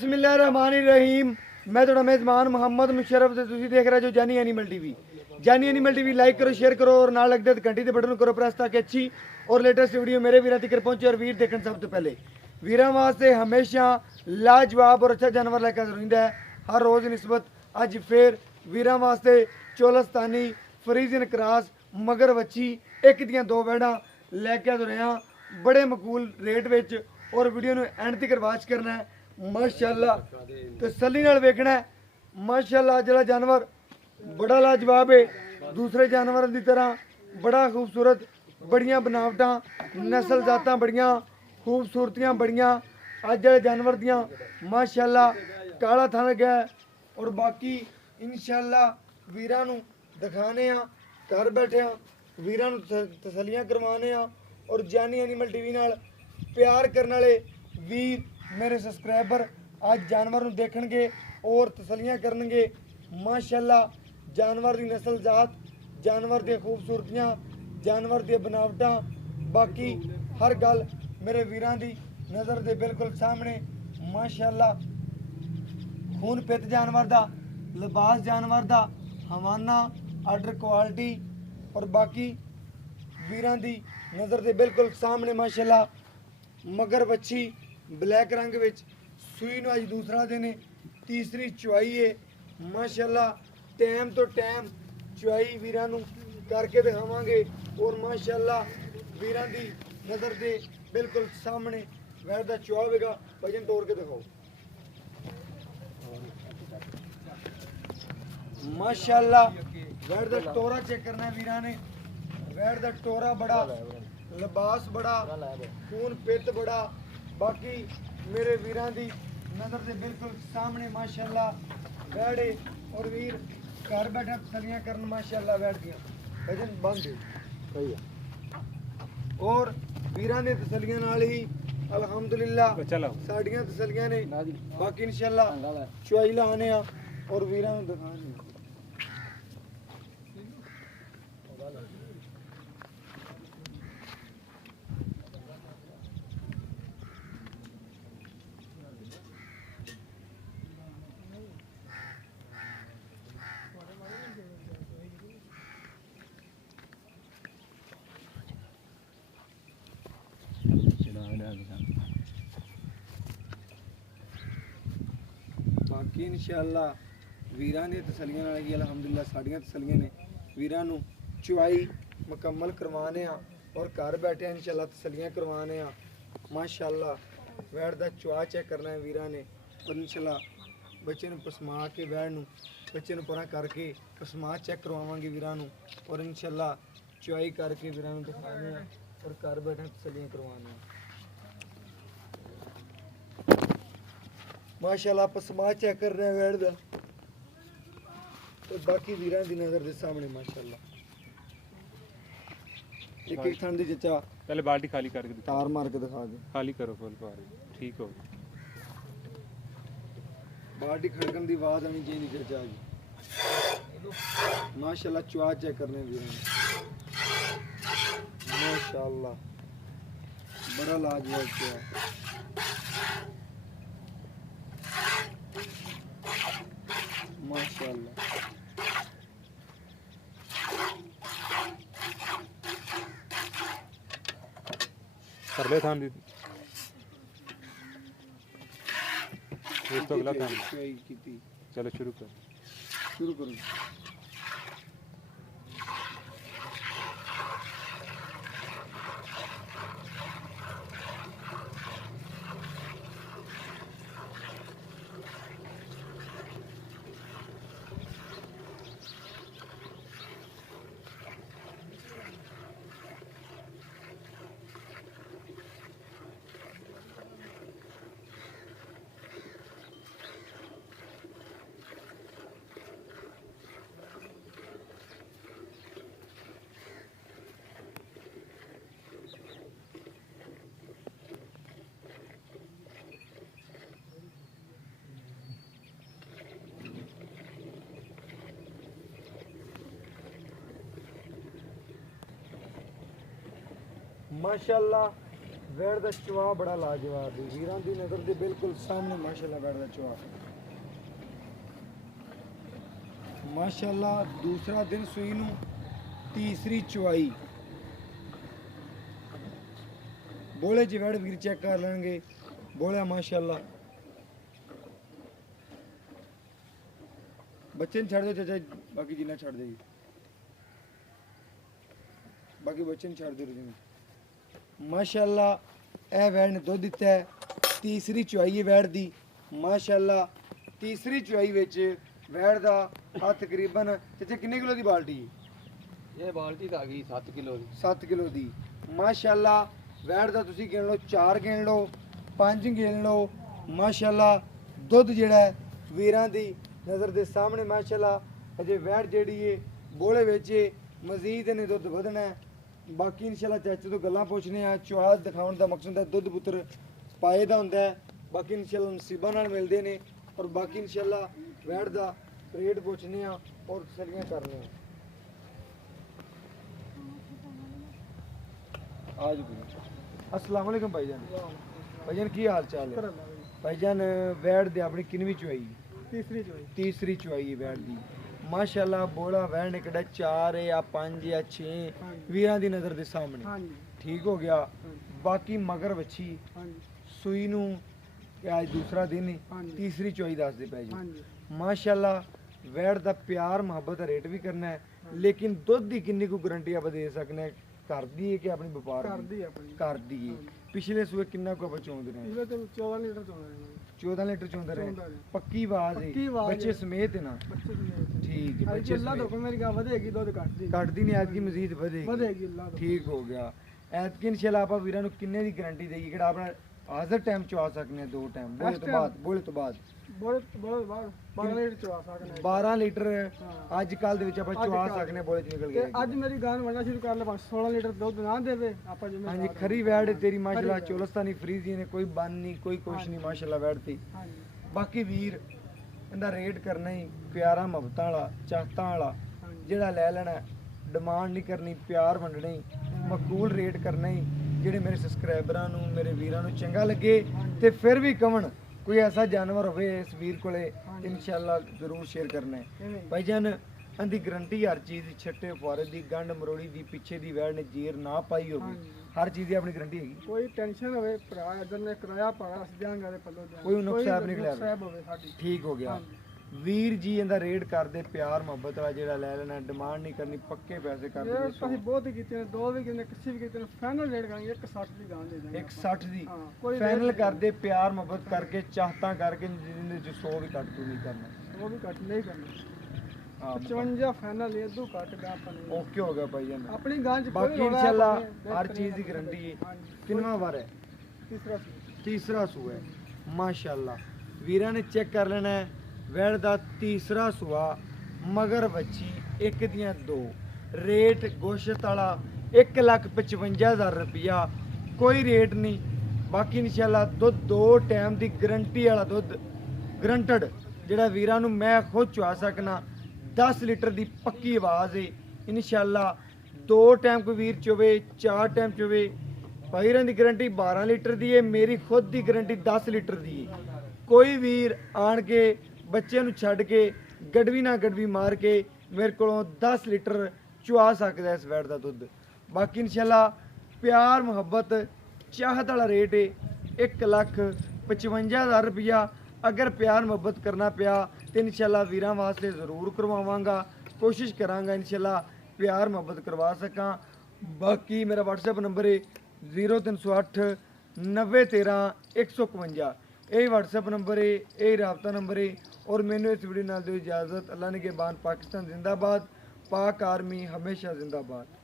बिस्मिल्लाहिर्रहमानिर्रहीम। मैं थोड़ा मेज़बान मोहम्मद मुशर्रफ से तुसी देख रहे हो जानी एनिमल टीवी। जानी एनिमल टीवी लाइक करो, शेयर करो और नाल लगदे घंटी दे बटन करो प्रेस ताकि अच्छी और लेटेस्ट वीडियो मेरे वीरां तक पहुंचे। और वीर देखने सब तो पहले वीरां वास्ते हमेशा लाजवाब और अच्छा जानवर लेकर रहिंदा है हर रोज़ निस्बत। अज फिर वीरां वास्ते चोलस्तानी फ्रीजन क्रॉस मगर वच्छी एक दियां दो वैड़ा लैके तुरे हां बड़े मकूल रेट विच। और वीडियो नूं एंड तक वाच करना है माशाअल्लाह, तसल्ली नाल वेखना है माशाअल्लाह। जिहड़ा जानवर बड़ा लाजवाब है, दूसरे जानवरों की तरह बड़ा खूबसूरत, बड़ियां बनावटां, नस्ल जातां बड़ियां खूबसूरतियां बड़ियां। अज जिहड़े जानवर दियां माशाअल्लाह काला थन गया और बाकी इंशाअल्लाह वीरां नूं दिखाने आ घर बैठे वीरां नूं तसल्लियां करवाने आ। और जानी एनिमल टीवी नाल प्यार करने वाले वीर मेरे सब्सक्राइबर आज जानवर नूं देखणगे और तसल्लियां करनगे माशाअल्लाह। जानवर की नस्ल जात, जानवर दी खूबसूरतियां, जानवर दी बनावटां, बाकी हर गल मेरे वीरां दी नज़र दे बिल्कुल सामने माशाअल्लाह। खून पित जानवर दा, लिबास जानवर दा, हवाना आर्डर क्वालिटी और बाकी वीरां दी नज़र दे बिल्कुल सामने माशाअल्लाह। मगर बच्ची ब्लैक रंग विच सूई नूं अज दूसरा दिन है, तीसरी चुआई है माशाअल्लाह। टाइम तो टाइम चुआई वीरां नूं करके दिखावांगे और माशाअल्लाह वीरां दी नज़र दे बिल्कुल सामने वैर दा चुआ होगा। वजन तोड़ के दिखाओ माशाअल्लाह। वैर दा टोरा चेक करना है वीरां ने। वैर दा टोरा बड़ा, लिबास बड़ा, खून पित बड़ा, बाकी मेरे वीरां दी नज़र से बिल्कुल सामने माशाअल्लाह वैड़े। और वीर घर बैठे तसलियां करन माशाअल्लाह वैड़ दियां वजन बंद और वीरां दी तसलियां नाल ही अल्हम्दुलिल्लाह साडियां तसलियां ने। बाकी इंशाअल्लाह चुआई लाने आ और वीरां नूं दिखाने आ। बाकी इंशाअल्लाह वीरां दी तसलियां नाल ही अल्हम्दुलिल्लाह साडियां तसलियां ने। वीरां नूं चुआई मुकम्मल करवाने आ और घर बैठे इंशाअल्लाह तसलियां करवाने आ माशाअल्लाह। वैड़ दा चुआ चेक करना है वीरां ने और इंशाअल्लाह बच्चे नूं पसमा के वैड़ नूं बच्चे नूं परा करके पसमा चेक करवावांगे वीरां नूं और इंशाअल्लाह चुआई करके वीरां नूं दिखाने आ और घर बैठे तसलियां करवाने आ माशाअल्लाह। पसमा चेक कर रहे हैं वैड़ दा और बाकी वीरां दी नज़र दे सामने माशाअल्लाह। एक एक थान दी चचा पहले बाल्टी खाली करके दिखा, तार मार के दिखा दे। खाली करो फुल पारी ठीक हो। बाल्टी खड़कन दी आवाज आनी चाहिए चचा जी माशाअल्लाह। चुआ चेक करने वीरां माशाअल्लाह बड़ा लाजवाब चुआ माशाअल्लाह। कर ले थान दी तो अगला थान चलो शुरू करो। माशाअल्लाह ਵੈੜ ਦਾ ਚਵਾ ਬੜਾ ਲਾਜਵਾਬ ਹੈ ਵੀਰਾਂ ਦੀ ਨਜ਼ਰ ਦੇ ਬਿਲਕੁਲ ਸਾਹਮਣੇ ਮਾਸ਼ਾਅੱਲਾ ਵੈੜ ਦਾ ਚਵਾ ਮਾਸ਼ਾਅੱਲਾ ਦੂਸਰਾ ਦਿਨ ਸੂਈ ਨੂੰ ਤੀਸਰੀ ਚਵਾਈ ਬੋਲੇ ਚ ਵੈੜ ਵੀਰ ਚੈੱਕ ਕਰ ਲੈਣਗੇ ਬੋਲਿਆ ਮਾਸ਼ਾਅੱਲਾ ਬੱਚੇ ਨੂੰ ਛੱਡ ਦਿਓ ਚਾਚਾ ਬਾਕੀ ਜਿੰਨਾ ਛੱਡ ਦੇ ਜੀ ਬਾਕੀ ਬੱਚੇ ਨੂੰ ਛੱਡ ਦਿਓ ਜੀ ਮਾਸ਼ਾਅੱਲਾ ਇਹ ਵੈੜ ਨੇ ਦੁੱਧ ਦਿੱਤਾ ਹੈ ਤੀਸਰੀ ਚੁਆਈ ਹੈ ਵੈੜ ਦੀ ਮਾਸ਼ਾਅੱਲਾ ਤੀਸਰੀ ਚੁਆਈ ਵਿੱਚ ਵੈੜ ਦਾ ਆ ਤਕਰੀਬਨ ਚਾਚਾ ਕਿੰਨੇ ਕਿਲੋ ਦੀ ਬਾਲਟੀ ਹੈ ਇਹ ਬਾਲਟੀ ਤਾਂ ਆ ਗਈ 7 ਕਿਲੋ ਦੀ 7 ਕਿਲੋ ਦੀ ਮਾਸ਼ਾਅੱਲਾ ਵੈੜ ਦਾ ਤੁਸੀਂ ਗਿਣ ਲਓ 4 ਗਿਣ ਲਓ 5 ਗਿਣ ਲਓ ਮਾਸ਼ਾਅੱਲਾ ਦੁੱਧ ਜਿਹੜਾ ਹੈ ਵੀਰਾਂ ਦੀ ਨਜ਼ਰ ਦੇ ਸਾਹਮਣੇ ਮਾਸ਼ਾਅੱਲਾ ਅਜੇ ਵੈੜ ਜਿਹੜੀ ਏ ਬੋਲੇ ਵਿੱਚ ਮਜ਼ੀਦ ਇਹਨੇ ਦੁੱਧ ਵਧਣਾ ਹੈ ਬਾਕੀ ਇਨਸ਼ਾਅੱਲਾ ਚਾਚੇ ਤੋਂ ਗੱਲਾਂ ਪੁੱਛਨੇ ਆ ਚੁਆਹ ਦਿਖਾਉਣ ਦਾ ਮਕਸਦ ਹੈ ਦੁੱਧ ਪੁੱਤਰ ਪਾਏ ਦਾ ਹੁੰਦਾ ਹੈ ਬਾਕੀ ਇਨਸ਼ਾਅੱਲਾ ਨਸੀਬਾਂ ਨਾਲ ਮਿਲਦੇ ਨੇ ਔਰ ਬਾਕੀ ਇਨਸ਼ਾਅੱਲਾ ਵੈੜ ਦਾ ਰੇਟ ਪੁੱਛਨੇ ਆ ਔਰ ਤਸੱਲੀਆਂ ਕਰਨੇ ਆ आज अस्सलाम वालेकुम भाईजान भाईजान की हाल चाल है भाईजान वैड़ दे अपनी किनवी चुआई तीसरी चुआई वैड़ दी माशाल्लाह बोला वैड़ ने कड़ा 4 या 5 या 6 वीरां दी नजर दे सामने ठीक हो गया बाकी मगर वच्छी सूई नू आज दूसरा दिन ही तीसरी चुआई दस दे पै जी माशाल्लाह वैड़ दा प्यार मुहब्बत दा रेट भी करना है लेकिन दुध दी किन्नी को गारंटी आप दे सकने कर दी है कि अपनी व्यापार कर दी है पिछले सूए किन्ना को आप चोंद रहे हैं 14 लीटर चोंद रहे हैं पक्की बात है बच्चे समेत है ना ठीक है बच्चे कट दी नहीं आज की मजीद बढ़ेगी ठीक हो गया ऐत की इंशाल्लाह आप वीरां नूं किन्ने दी गारंटी देगी कि अपना हाजिर टाइम चवा सकने दो टाइम बोले तो बाद 12 ਲੀਟਰ ਅੱਜ ਕੱਲ ਦੇ ਵਿੱਚ ਆਪਾਂ ਚਵਾ ਸਕਨੇ ਬੋਲੇ ਚ ਨਿਕਲ ਗਏ ਅੱਜ ਮੇਰੀ ਗਾਂ ਵੰਡਣਾ ਸ਼ੁਰੂ ਕਰ ਲੈ 16 ਲੀਟਰ ਦੁੱਧ ਨਾ ਦੇਵੇ ਆਪਾਂ ਜਿਵੇਂ ਹਾਂਜੀ ਖਰੀ ਵੈੜ ਤੇਰੀ ਮਾਸ਼ਾਅੱਲਾ ਚੋਲਸਤਾਨੀ ਫਰੀਜ਼ੀ ਨੇ ਕੋਈ ਬੰਨ ਨਹੀਂ ਕੋਈ ਕੁਛ ਨਹੀਂ ਮਾਸ਼ਾਅੱਲਾ ਵੈੜ ਤੇ ਬਾਕੀ ਵੀਰ ਇਹਦਾ ਰੇਟ ਕਰਨਾ ਹੀ ਪਿਆਰਾ ਮੁਹੱਬਤਾਂ ਵਾਲਾ ਚਾਹਤਾਂ ਵਾਲਾ ਜਿਹੜਾ ਲੈ ਲੈਣਾ ਡਿਮਾਂਡ ਨਹੀਂ ਕਰਨੀ ਪਿਆਰ ਵੰਡਣਾ ਹੀ ਮਕਬੂਲ ਰੇਟ ਕਰਨਾ ਹੀ ਜਿਹੜੇ ਮੇਰੇ ਸਬਸਕ੍ਰਾਈਬਰਾਂ ਨੂੰ ਮੇਰੇ ਵੀਰਾਂ ਨੂੰ ਚੰਗਾ ਲੱਗੇ ਤੇ ਫਿਰ ਵੀ ਕਵਣ कोई ऐसा जानवर हो इस वीर को इंशाल्लाह जरूर शेयर करना है भाईजान अंधी गारंटी हर चीज़ की छट्टे फुआरे की गंढ मरोड़ी की पीछे की वैड़ ने जीर ना पाई हो हर चीज़ की अपनी गारंटी है कोई टेंशन होवे भरा इधर ने किराया पाड़ा अस देंगे पल्लो कोई नुकस ऐप निकलिया ठीक हो गया ਵੀਰ ਜੀ ਇਹਦਾ ਰੇਟ ਕਰਦੇ ਪਿਆਰ ਮੁਹੱਬਤ ਵਾਲਾ ਜਿਹੜਾ ਲੈ ਲੈਣਾ ਡਿਮਾਂਡ ਨਹੀਂ ਕਰਨੀ ਪੱਕੇ ਪੈਸੇ ਕਰਦੇ ਅਸੀਂ ਬਹੁਤ ਹੀ ਕੀਤੇ ਨੇ ਦੋ ਵੀ ਕਿਨੇ ਕਿਸੇ ਵੀ ਕੀਤੇ ਨੇ ਫਾਈਨਲ ਰੇਟ ਕਰਾਂਗੇ 160 ਦੀ ਗਾਂ ਦੇ ਦਾਂਗੇ 160 ਦੀ ਫਾਈਨਲ ਕਰਦੇ ਪਿਆਰ ਮੁਹੱਬਤ ਕਰਕੇ ਚਾਹਤਾਂ ਕਰਕੇ ਜਿੰਦੇ ਚ 100 ਵੀ ਕੱਟ ਤੂੰ ਨਹੀਂ ਕਰਨਾ ਉਹ ਵੀ ਕੱਟ ਨਹੀਂ ਕਰਨਾ 55 ਫਾਈਨਲ ਇਹ ਦੋ ਕੱਟ ਗਾ ਆਪਾਂ ਨੇ ਓਕੇ ਹੋ ਗਿਆ ਭਾਈ ਜਾਨ ਆਪਣੀ ਗਾਂ ਚ ਬਾਕੀ ਇਨਸ਼ਾਅੱਲਾ ਹਰ ਚੀਜ਼ ਦੀ ਗਾਰੰਟੀ ਹੈ ਕਿੰਨਾ ਵਾਰ ਹੈ ਤੀਸਰਾ ਸੂ ਹੈ ਮਾਸ਼ਾਅੱਲਾ ਵੀਰਾਂ ਨੇ ਚੈੱਕ ਕਰ ਲੈਣਾ ਹੈ ਵੈੜ ਦਾ ਤੀਸਰਾ ਸੂਆ ਮਗਰ ਬੱਚੀ ਇੱਕ ਦੀਆਂ ਦੋ ਰੇਟ ਗੋਸ਼ਤ ਵਾਲਾ 1,55,000 ਰੁਪਇਆ ਕੋਈ ਰੇਟ ਨਹੀਂ ਬਾਕੀ ਇਨਸ਼ਾਅੱਲਾ ਦੁੱਧ ਦੋ ਟਾਈਮ ਦੀ ਗਾਰੰਟੀ ਵਾਲਾ ਦੁੱਧ ਗਰੰਟਡ ਜਿਹੜਾ ਵੀਰਾਂ ਨੂੰ ਮੈਂ ਖੁਦ ਚਵਾ ਸਕਣਾ 10 ਲੀਟਰ ਦੀ ਪੱਕੀ ਆਵਾਜ਼ ਹੈ ਇਨਸ਼ਾਅੱਲਾ ਦੋ ਟਾਈਮ ਕੋਈ ਵੀਰ ਚੋਵੇ ਚਾਰ ਟਾਈਮ ਚੋਵੇ ਭਾਈਰਾਂ ਦੀ ਗਾਰੰਟੀ 12 ਲੀਟਰ ਦੀ ਹੈ ਮੇਰੀ ਖੁਦ ਦੀ ਗਾਰੰਟੀ 10 ਲੀਟਰ ਦੀ ਹੈ ਕੋਈ ਵੀਰ ਆਣ ਕੇ ਬੱਚੇ ਨੂੰ ਛੱਡ ਕੇ ਗੜਵੀ ਨਾ ਗੜਵੀ ਮਾਰ ਕੇ ਮੇਰੇ ਕੋਲੋਂ 10 ਲੀਟਰ ਚੁਆ ਸਕਦਾ ਇਸ ਵੈੜ ਦਾ ਦੁੱਧ ਬਾਕੀ ਇਨਸ਼ਾਅੱਲਾ ਪਿਆਰ ਮੁਹੱਬਤ ਚਾਹਤ ਵਾਲਾ ਰੇਟ ਹੈ 1,55,000 ਰੁਪਇਆ ਅਗਰ ਪਿਆਰ ਮੁਹੱਬਤ ਕਰਨਾ ਪਿਆ ਤੇ ਇਨਸ਼ਾਅੱਲਾ ਵੀਰਾਂ ਵਾਸਤੇ ਜ਼ਰੂਰ ਕਰਵਾਵਾਂਗਾ ਕੋਸ਼ਿਸ਼ ਕਰਾਂਗਾ ਇਨਸ਼ਾਅੱਲਾ ਪਿਆਰ ਮੁਹੱਬਤ ਕਰਵਾ ਸਕਾਂ ਬਾਕੀ ਮੇਰਾ WhatsApp ਨੰਬਰ ਹੈ 0308 9013 151 यही WhatsApp नंबर है यही राबता नंबर है और मैंने इस वीडियो नाल दो इजाज़त अल्लाह ने के बाद पाकिस्तान जिंदाबाद पाक आर्मी हमेशा जिंदाबाद।